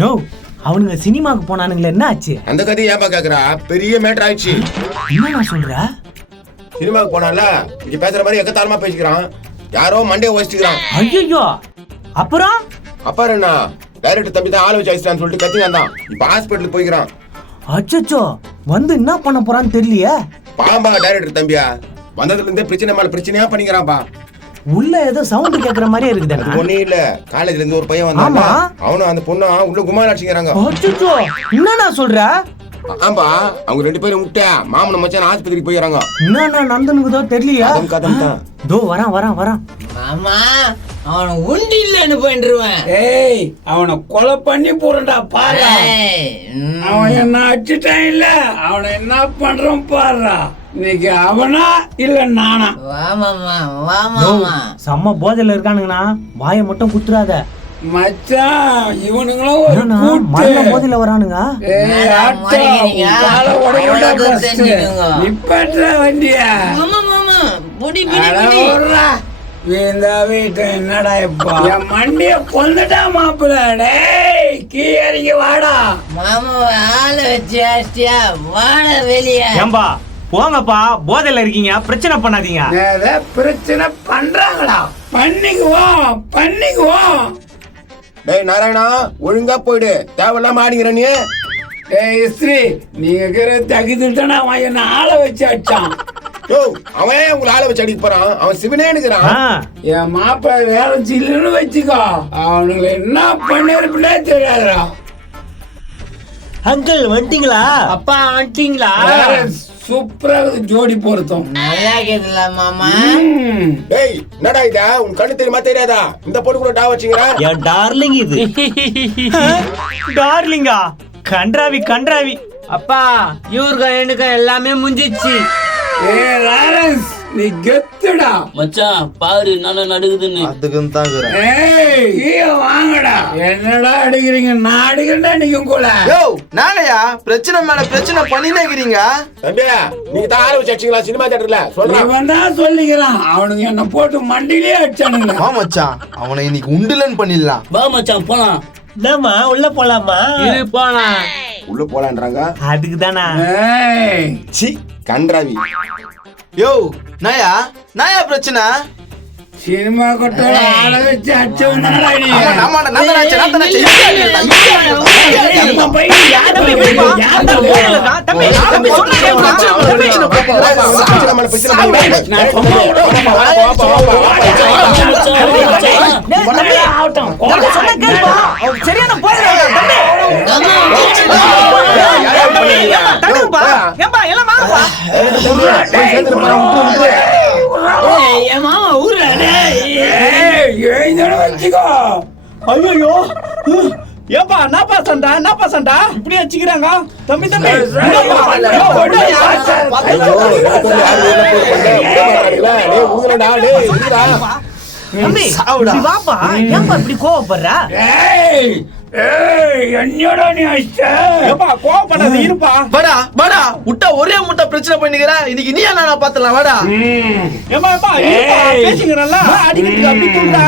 No, அவனுங்க சினிமாக்கு போனானுங்களே, என்ன ஆச்சு? அந்த கதையை ஏன்பா கேக்குறா? பெரிய மேட்டர் ஆயிடுச்சு. என்ன சொல்ற? சினிமாக்கு போனால இங்க பேசுற மாதிரி எக்கத்தாளமா பேசிக்கிறான். யாரோ மண்டையை வச்சிக்கிறான். ஐயோ, அப்புறம் என்ன டைரக்டர் தம்பி தான் ஆள வச்சு அடிச்சான்னு சொல்லிட்டு கத்தி வந்தான். இப்ப ஹாஸ்பிட்டலுக்கு போய்க்கிறான். அச்சச்சோ, வந்து என்ன பண்ண போறான்னு தெரியலையே. பாம்பா டைரக்டர் தம்பியா வந்ததுல இருந்தே பிரச்சனை மேல பிரச்சனையா பண்ணிக்கிறான்பா. உள்ள ஏதோ சவுண்ட் கேக்குற மாதிரியே இருக்குது. ஒண்ணே இல்ல, காலேஜ்ல இருந்து ஒரு பையன் வந்தான். அவனும் அந்த பொண்ணும் உள்ள குமார் அடிச்சுக்கிறாங்க. அச்சச்சோ, என்னடா சொல்ற? ஆம்பா, அவங்க 2 பேரும் முட்டை மாமன மச்சான் ஆஸ்பத்திரிக்கு போயிறாங்க. என்ன நடந்துனுக்குதோ தெரியலையா? தோ வரான். ஆமா, அவனை உண்டி இல்லன்னு போயிடுவேன். ஏய், அவனை கொலை பண்ணி போறா பாரு. அவன் என்ன அடிச்சுட்டான் இல்ல, அவனை என்ன பண்றான் பாரு. இன்னைக்கு அவனா இல்ல நானா? வாமாமா செம்ம போதையில இருக்கானுங்கண்ணா, வாயை மட்டும் குத்துறாத மச்சான். இவனுங்களும் ஒரு மரண போதையில வரானுங்க. நிப்பாட்டுற வண்டியா? என்னடா இப்ப என் மண்டிய கொண்டுட்டா மாப்பிள்ள. டேய், கீழே வாடா மாமா. ஆள வச்சு ஆஸ்டியா வாட வெளிய. ஏம்பா போங்கப்பா, போதையில இருக்கீங்க, பிரச்சனை பண்ணாதீங்க. பிரச்சனை பண்றாங்களா? பண்ணிக்குவோம். டேய் நாராயணா, ஒழுங்கா போயிடு, தேவையில்லாம ஆடிங்கிற நீ. ஏய் ஸ்ரீ, நீங்க தகுதிட்டானா அவன் என்ன ஆள வச்சு அடிச்சான். அவன் உங்களை ஆள வச்சு அடிக்க போறான். அவன் சிவனேனுக்குறான். என் மாப்பிள்ள வேற சில்லுன்னு வச்சுக்கோ, அவனுங்களை என்ன பண்ணிருப்பே தெரியாதுடா. அங்கிள் வந்துட்டீங்களா? அப்பா வந்துட்டீங்களா? சூப்பரா ஜோடி பொருத்தம். நல்லா கேட்கல மாமா. டேய், என்னடா இதா? உன் கண்ணு தெரியுமா தெரியாதா? இந்த பொண்ணு கூட டா வச்சுங்கற. என் டார்லிங் இது. டார்லிங்கா? கன்றாவி. அப்பா, இவருக்கு எனக்கு எல்லாமே முடிஞ்சிச்சு. ஏய் லாரன்ஸ், நீ கெத்துடா. மச்சான் பாரு என்ன நடக்குதுன்னு. அதுக்கு தான் வாங்கடா. என்னடா அடிக்கிறீங்க? நான் அடிக்கிறேன்டா நீங்க கூட. நாங்கயா பிரச்சனை மேல பிரச்சனை பண்ணினே இருக்கீங்க. தம்பியா, நீங்க தான் ஆள வச்சு அடிச்சீங்களா சினிமா தியேட்டர்ல? சொல்றேன் தான் சொல்லிக்கிறான். அவனுங்க என்ன போட்டு மண்டிலே அடிச்சானுங்க. வா மச்சான், அவனை இன்னைக்கு உண்டுலன்னு பண்ணிடலாம். வா மச்சான் போலாம். என்னம்மா, உள்ள போலாமா? இது போலாம். உள்ள போலான்றாங்க. அதுக்கு தானா? சி கன்றாவி. யோ நாயா பிரச்சனை? சினிமா கொட்டோட ஆள வச்சு அடிச்சவனாடா நீ. சரியான என் மாமா ஊர்ல வச்சுக்கோ. ஐயோ, ஏப்பா என்னப்பா சண்டா இப்படி வச்சுக்கிறாங்க? தம்பி வாப்பா, ஏப்பா இப்படி கோவப்படுற? என்னடா நீ கோவப்படாத, இருப்பா. வாடா விட்டா ஒரே முட்டை பிரச்சனை பண்ணிக்கிற. இன்னைக்கு நீ என்ன பாத்துலாம். வாடா பேசிக்கிறல்ல, அடிக்கிறதுக்கு அப்படி தூங்குறா.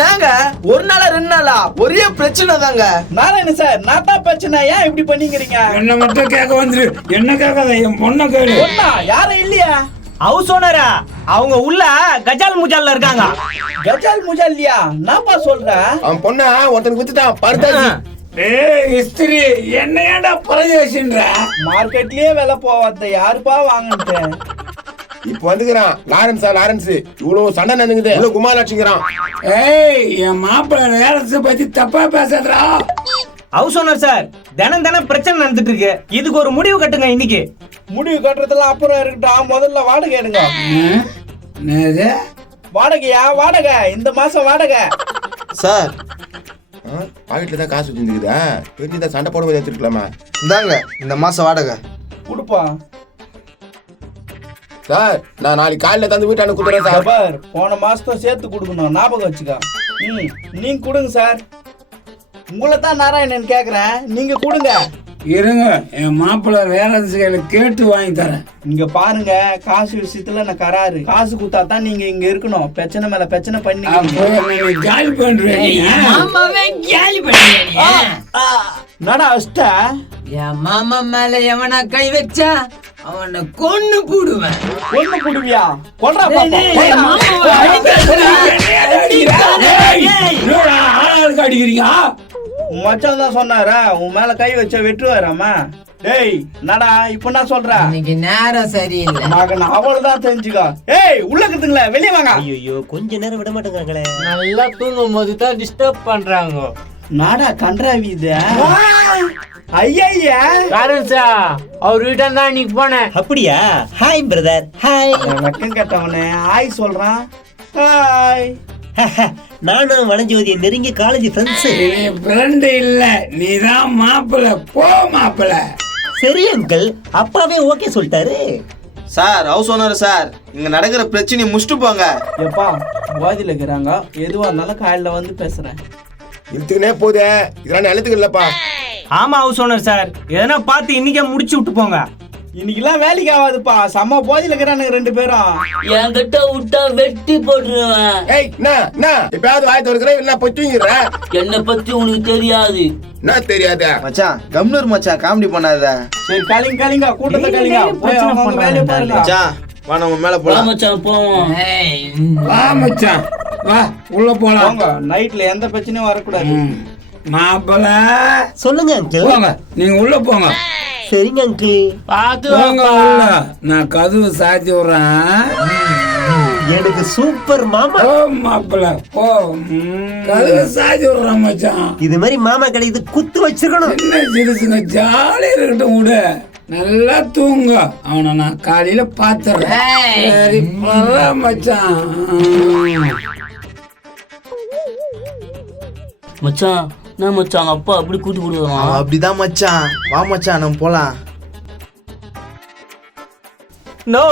நாங்க ஒரு நாளா 2 நாளா ஒரே பிரச்சனை தாங்க. நாராயண சார், நாட்டா பிரச்சனை, ஏன் இப்படி பண்ணிக்கிறீங்க? என்ன மட்டும் கேட்க வந்துரு. என்ன கேட்காத, என் பொண்ணை கேளு. யாரும் இல்லையா? ஹவுஸ் ஓனரா? அவங்க உள்ள கஜால் முஜால்ல இருக்காங்க. கஜால் முஜால்லியா? நான்ப்பா சொல்றேன். அவன் பொண்ணா ஒருத்தனுக்கு வித்துட்டான் பரதாசி. ஏய் இஸ்திரி, என்ன ஏன்டா பரதேசின்ற? மார்க்கெட்லயே விலை போவாத, யாருப்பா வாங்கிட்டு? இப்ப வந்துக்கிறான் லாரன்ஸ். இவ்வளவு சண்டை நடந்துக்குது. இவ்வளவு குமாராட்சிங்கிறான். ஏய், என் மாப்பிள்ள லாரன்ஸ் பத்தி தப்பா பேசாதடா. ஹவுஸ் ஓனர் சார், தினம் பிரச்சனை நடந்துட்டு இருக்கு. இதுக்கு ஒரு முடிவு கட்டுங்க. இன்னைக்கு முடிவு கட்டுறதுலாம் அப்புறம் இருக்கட்டும், முதல்ல வாடகை எடுங்க. வாடகை இந்த மாசம் வாடகை. சார், பாக்கெட்ல தான் காசு வச்சிருக்குதா? தெரிஞ்சுதான் சண்டை போட வச்சிருக்கலாமா? இந்தாங்க இந்த மாசம் வாடகை. கொடுப்பா சார். நான் நாளைக்கு காலையில தந்து வீட்டான குடுறேன் சார். போன மாசத்தை சேர்த்து கொடுக்கணும், ஞாபகம் வச்சுக்க. நீங்க கொடுங்க சார். உங்களை தான் நாராயணன் கேக்குறேன், நீங்க கொடுங்க. இருங்க, என் மாப்பிள்ள வேலை கேட்டு வாங்கி தரேன். இங்க பாருங்க, காசு விஷயத்துல நான் கராரு. காசு கொடுத்தா தான் நீங்க இங்க இருக்கணும். பிரச்சனை மேல பிரச்சனை பண்ணி காலி பண்றேன். மாமாவே காலி பண்ணுறீங்க. நடா அஷ்ட என் மாமா மேல எவனா கை வச்சா அவனை கொன்னு போடுவேன். ஒண்ணு குடுவியா கொல்றா அடிக்கிறீங்க மச்சான் தான் சொன்னாரா உன் மேல கை வச்ச வெட்டுவாராமா. டேய் நடா இப்ப நான் சொல்றேன் இன்னைக்கு நேரம் சரியில்லை. மகன் அவ்வளவுதான் தெரிஞ்சுக்கோ. ஏய் உள்ள இருக்குதுங்களா வெளியே வாங்க. ஐயோ கொஞ்ச நேரம் விட மாட்டேங்கிறாங்களே. நல்லா தூங்கும் போது தான் டிஸ்டர்ப் பண்றாங்க. நாடா கன்றாவி இது. ஐயா காரணம் சார் அவர் வீட்டா தான் இன்னைக்கு போனேன். அப்படியா? Hi brother. ஹாய். வெக்கம் கேட்டவனே ஹாய் சொல்றான். ஹாய். நானும் வனஜோதியை நெருங்கிய காலேஜ் ஃப்ரெண்ட்ஸ். நீ ஃப்ரெண்ட் இல்ல நீதான் மாப்பிள்ள. போ மாப்பிள்ள. சரி அங்கிள், அப்பாவே ஓகே சொல்லிட்டாரு. சார் ஹவுஸ் ஓனர் சார் இங்க நடக்கிற பிரச்சனையை முடிச்சுட்டு போங்க. எப்பா போதில இருக்கிறாங்க, எதுவா இருந்தாலும் காலையில வந்து பேசுறேன். இழுத்துக்கினே போதே, இதெல்லாம் நிலத்துக்கு இல்லப்பா. ஆமா ஹவுஸ் ஓனர் சார், எதனா பார்த்து இன்னைக்கே முடிச்சு விட்டு போங்க. இன்னைக்கெல்லாம் வேலைக்கு ஆகாதுப்பா, செம்ம போதில இருக்கிறானுங்க ரெண்டு பேரும். என்கிட்ட விட்டா வெட்டி போட்டுருவேன். ஏய் என்ன இப்பயாவது வாய் திறக்கிற இல்ல போய் தூங்கிடுற. என்னை பத்தி உனக்கு தெரியாது. என்ன தெரியாத மச்சான் கம்னூர் மச்சான் காமெடி பண்ணாத. சரி கலிங்க கூட்டத்தை கலிங்க போய் அவங்க வேலையை பாருங்க. மச்சான் வா நம்ம மேல போலாம். மச்சான் போவோம். வா மச்சான் வா உள்ள போலாம். போங்க, நைட்ல எந்த பிரச்சனையும் வரக்கூடாது. மாப்பிள்ள சொல்லுங்க அங்கிள். போங்க நீங்க உள்ள போங்க. சரிங்க அங்கிள். பார்த்து போங்க உள்ள. நான் கதவு சாத்தி விடுறேன். எனக்கு சூப்பர் மாமா. ஓ மாப்பிள்ள ஓ கதவு சாத்தி விடுறேன் மச்சான். இது மாதிரி மாமா கிடைக்குது குத்து வச்சிருக்கணும். என்ன சிறுசுங்க ஜாலியா இருக்கட்டும் விடு. நல்லா தூங்க. அவனை நான் காலையில பாத்துறேன். சரி பரவ மச்சான். மச்சான் நான் மச்சான் அப்பா அப்படி கூட்டி கொடுக்குறான். அப்படிதான் மச்சான், வா மச்சான் நம்ம போலாம். நோ,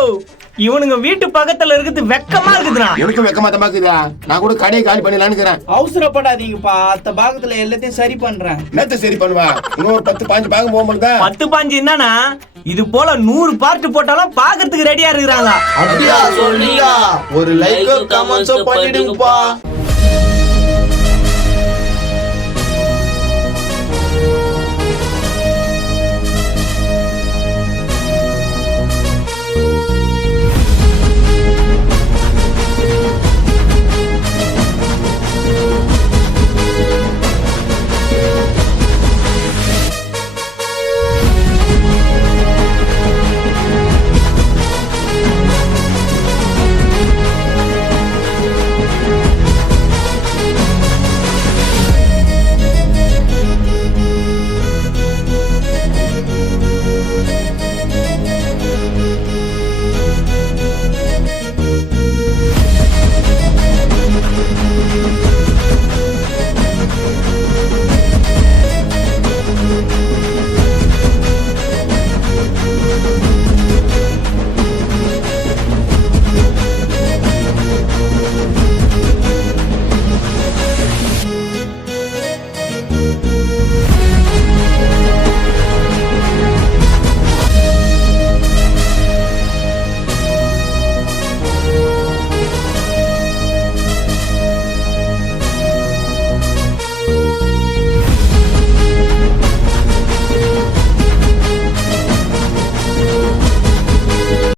இவனுங்க வீட்டு பக்கத்துல இருக்குது வெக்கமா இருக்குதுடா. எனக்கு வெக்கமா தமாக்குதா. நான் கூட கடையை காலி பண்ணிடலான்னு இருக்கிறேன். அவசரப்படாதீங்கப்பா, அத்த பாகத்துல எல்லாத்தையும் சரி பண்றேன். என்னத்த சரி பண்ணுவா? இன்னும் ஒரு 10-15 பாகம் போகும்போது 10-15 என்னன்னா இது போல 100 பார்ட் போட்டாலும் பாக்குறதுக்கு ரெடியா இருக்கிறாங்களா. அப்படியா சொல்றீங்க? ஒரு லைக் கமெண்ட்ஸ் பண்ணிடுங்கப்பா.